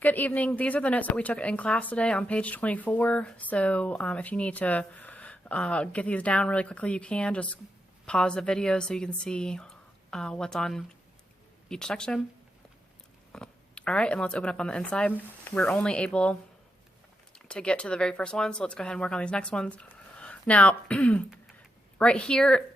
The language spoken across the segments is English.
Good evening. These are the notes that we took in class today on page 24. So if you need to get these down really quickly, you can. Just pause the video so you can see what's on each section. All right, and let's open up on the inside. We're only able to get to the very first one, so let's go ahead and work on these next ones. Now, right here,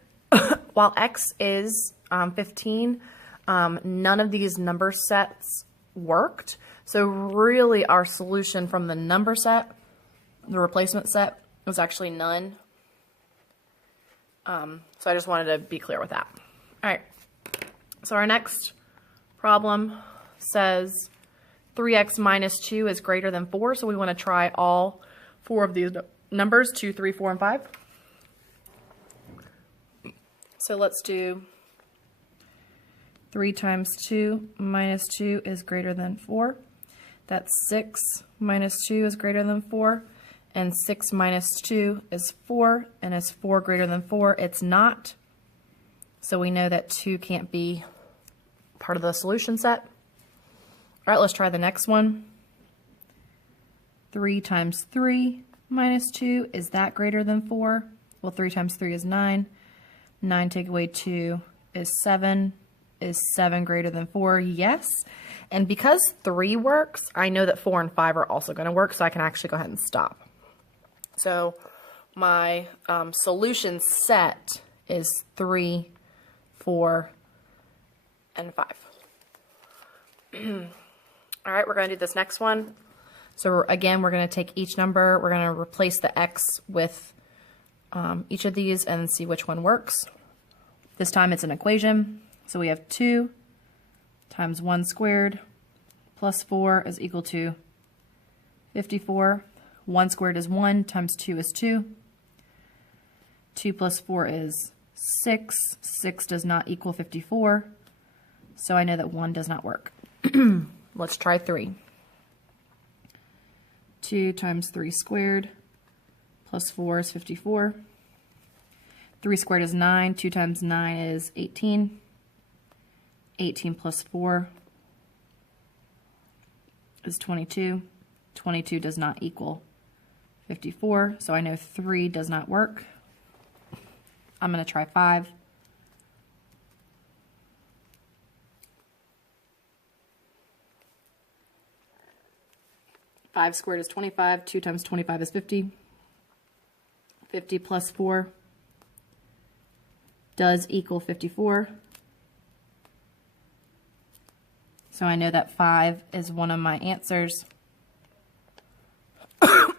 while x is 15, none of these number sets worked. So really our solution from the number set, the replacement set, was actually none. So I just wanted to be clear with that. All right, so our next problem says 3x minus 2 is greater than 4. So we want to try all four of these numbers, 2, 3, 4, and 5. So let's do 3 times 2 minus 2 is greater than 4. That's 6 minus 2 is greater than 4. And 6 minus 2 is 4. And is 4 greater than 4? It's not. So we know that 2 can't be part of the solution set. All right, let's try the next one. 3 times 3 minus 2, is that greater than 4? Well, 3 times 3 is 9. 9 take away 2 is 7. Is 7 greater than 4? Yes. And because 3 works, I know that 4 and 5 are also going to work, so I can actually go ahead and stop. So my solution set is 3, 4, and 5. All right, we're going to do this next one. So again, we're going to take each number, we're going to replace the x with each of these and see which one works. This time it's an equation. So we have 2 times 1 squared plus 4 is equal to 54. 1 squared is 1 times 2 is 2. 2 plus 4 is 6. 6 does not equal 54. So I know that 1 does not work. Let's try 3. 2 times 3 squared plus 4 is 54. 3 squared is 9. 2 times 9 is 18. 18 plus 4 is 22. 22 does not equal 54. So I know 3 does not work. I'm going to try 5. 5 squared is 25. 2 times 25 is 50. 50 plus 4 does equal 54. So I know that 5 is one of my answers.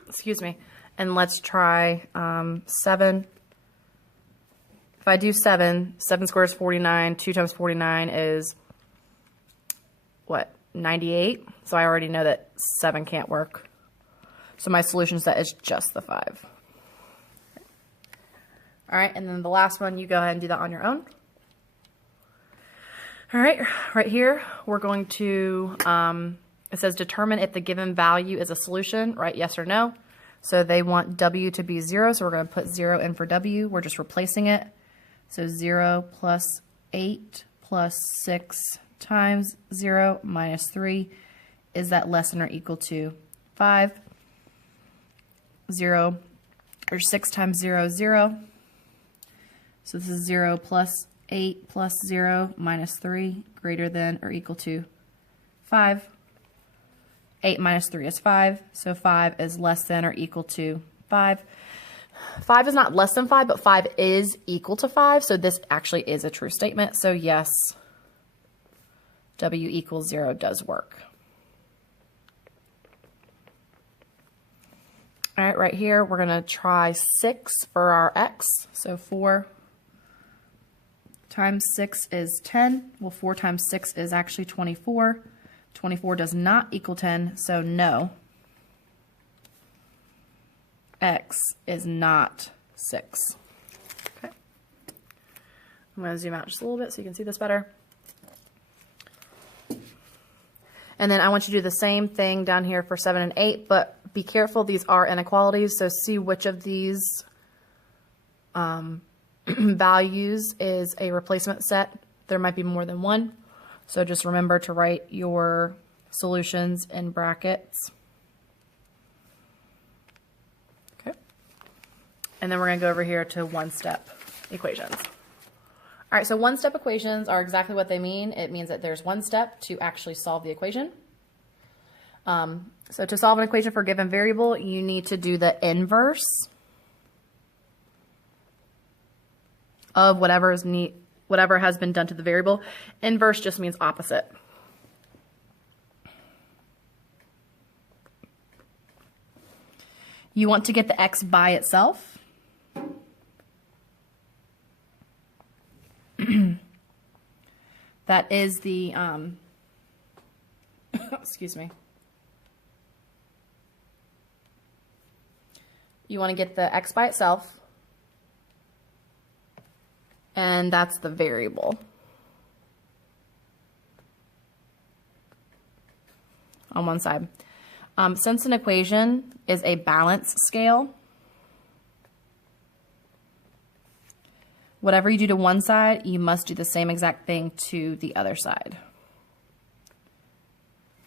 Excuse me. And let's try 7. If I do 7, 7 squared is 49. 2 times 49 is, what, 98? So I already know that 7 can't work. So my solution set is just the 5. All right, and then the last one, you go ahead and do that on your own. All right, right here, we're going to, it says determine if the given value is a solution, right? Yes or no. So they want W to be 0, so we're going to put 0 in for W. We're just replacing it. So 0 plus 8 plus 6 times 0 minus 3. Is that less than or equal to 5? 0, or 6 times 0 is 0. So this is 0 plus 8 plus 0 minus 3 greater than or equal to 5. 8 minus 3 is 5, so 5 is less than or equal to 5. 5 is not less than 5, but 5 is equal to 5, so this actually is a true statement. So yes, W equals 0 does work. All right, right here, we're going to try 6 for our x. So 4 times 6 is 10. Well, 4 times 6 is actually 24. 24 does not equal 10, so no. X is not 6. Okay. I'm going to zoom out just a little bit so you can see this better. And then I want you to do the same thing down here for 7 and 8, but be careful, these are inequalities, so see which of these values is a replacement set. There might be more than one, so just remember to write your solutions in brackets. Okay. And then we're going to go over here to one-step equations. All right, so one-step equations are exactly what they mean. It means that there's one step to actually solve the equation. So to solve an equation for a given variable, you need to do the inverse of whatever has been done to the variable. Inverse just means opposite. You want to get the x by itself. That is the, excuse me. You want to get the x by itself, and that's the variable on one side. Since an equation is a balance scale, whatever you do to one side, you must do the same exact thing to the other side.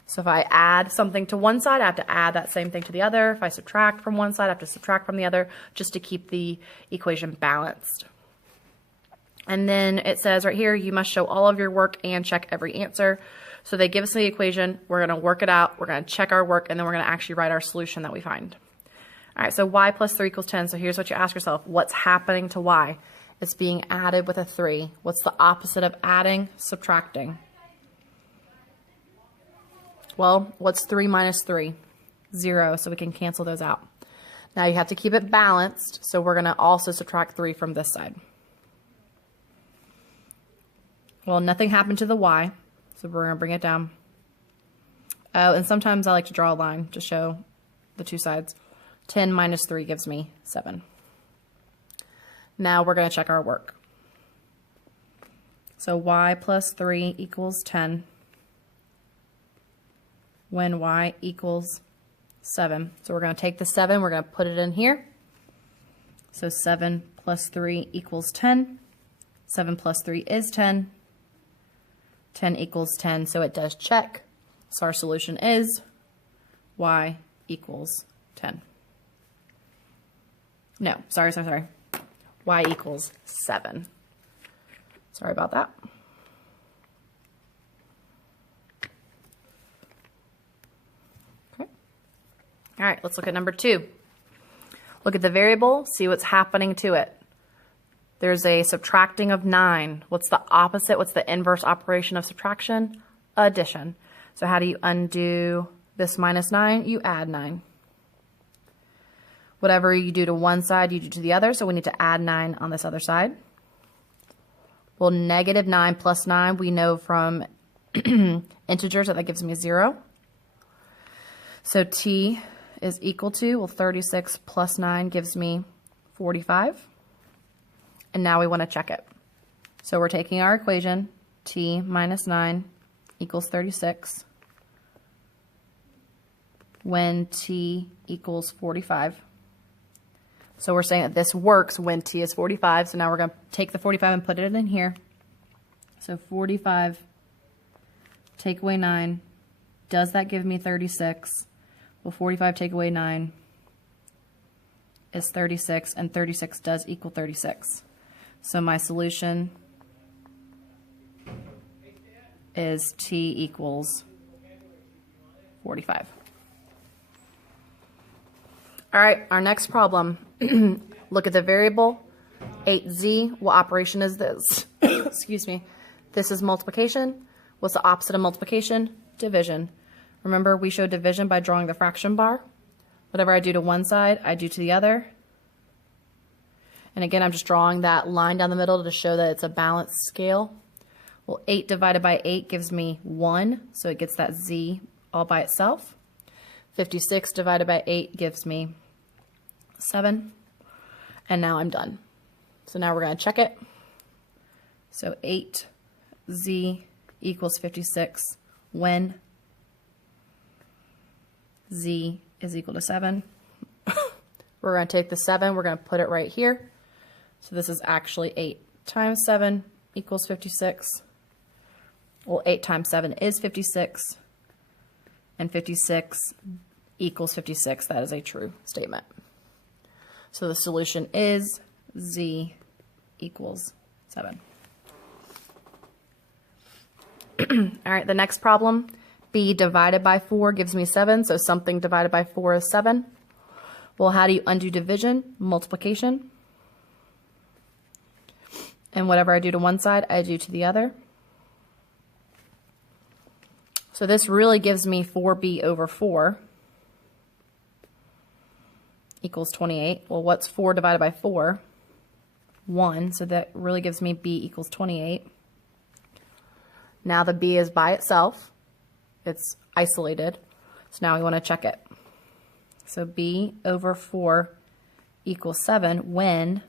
So if I add something to one side, I have to add that same thing to the other. If I subtract from one side, I have to subtract from the other, just to keep the equation balanced. And then it says right here, you must show all of your work and check every answer. So they give us the equation, we're going to work it out, we're going to check our work, and then we're going to actually write our solution that we find. All right, so y plus 3 equals 10. So here's what you ask yourself. What's happening to y? It's being added with a 3. What's the opposite of adding? Subtracting. Well, what's 3 minus 3? 0, so we can cancel those out. Now you have to keep it balanced, so we're going to also subtract 3 from this side. Well, nothing happened to the y, so we're going to bring it down. Oh, and sometimes I like to draw a line to show the two sides. 10 minus 3 gives me 7. Now we're going to check our work. So y plus 3 equals 10 when y equals 7. So we're going to take the 7, we're going to put it in here. So 7 plus 3 equals 10. 7 plus 3 is 10. 10 equals 10, so it does check. So our solution is y equals 10. No, sorry. Y equals 7. Sorry about that. Okay. All right, let's look at number 2. Look at the variable, see what's happening to it. There's a subtracting of 9. What's the opposite? What's the inverse operation of subtraction? Addition. So how do you undo this minus 9? You add 9. Whatever you do to one side, you do to the other, so we need to add 9 on this other side. Well, negative 9 plus 9, we know from integers that gives me 0. So t is equal to, well, 36 plus 9 gives me 45. And now we want to check it. So we're taking our equation, t minus 9 equals 36, when t equals 45. So we're saying that this works when t is 45. So now we're going to take the 45 and put it in here. So 45, take away 9. Does that give me 36? Well, 45 take away 9 is 36, and 36 does equal 36. So my solution is t equals 45. All right, our next problem. Look at the variable, 8z. What operation is this? Excuse me. This is multiplication. What's the opposite of multiplication? Division. Remember, we showed division by drawing the fraction bar. Whatever I do to one side, I do to the other. And again, I'm just drawing that line down the middle to show that it's a balanced scale. Well, 8 divided by 8 gives me 1, so it gets that z all by itself. 56 divided by 8 gives me 7. And now I'm done. So now we're going to check it. So 8z equals 56 when z is equal to 7. We're going to take the 7, we're going to put it right here. So this is actually 8 times 7 equals 56. Well, 8 times 7 is 56. and 56 equals 56. That is a true statement. So the solution is Z equals 7. All right, the next problem, B divided by 4 gives me 7, so something divided by 4 is 7. Well, how do you undo division? Multiplication. And whatever I do to one side, I do to the other. So this really gives me 4B over 4 equals 28. Well, what's 4 divided by 4? 1, so that really gives me B equals 28. Now the B is by itself. It's isolated. So now we want to check it. So B over 4 equals 7 when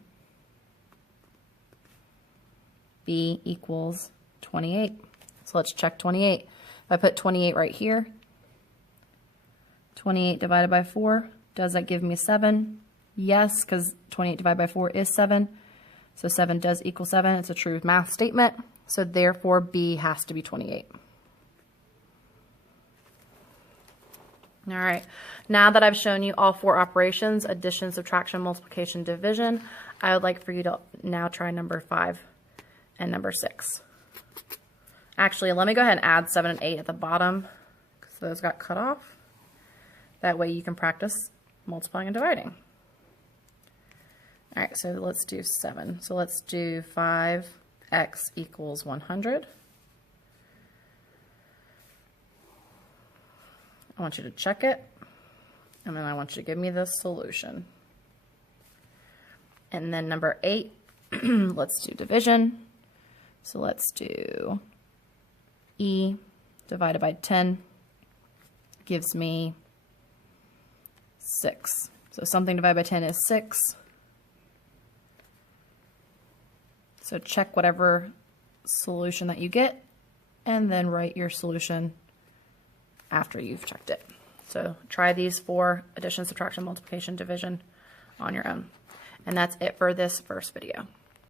B equals 28. So let's check 28. If I put 28 right here, 28 divided by 4, does that give me 7? Yes, because 28 divided by 4 is 7. So 7 does equal 7. It's a true math statement. So therefore, B has to be 28. All right. Now that I've shown you all 4 operations, addition, subtraction, multiplication, division, I would like for you to now try number 5 and number 6. Actually, let me go ahead and add 7 and 8 at the bottom because those got cut off. That way you can practice multiplying and dividing. All right, so let's do 7. So let's do 5x equals 100. I want you to check it, and then I want you to give me the solution. And then number 8, let's do division. So let's do E divided by 10 gives me 6. So something divided by 10 is 6. So check whatever solution that you get, and then write your solution after you've checked it. So try these 4, addition, subtraction, multiplication, division on your own. And that's it for this first video.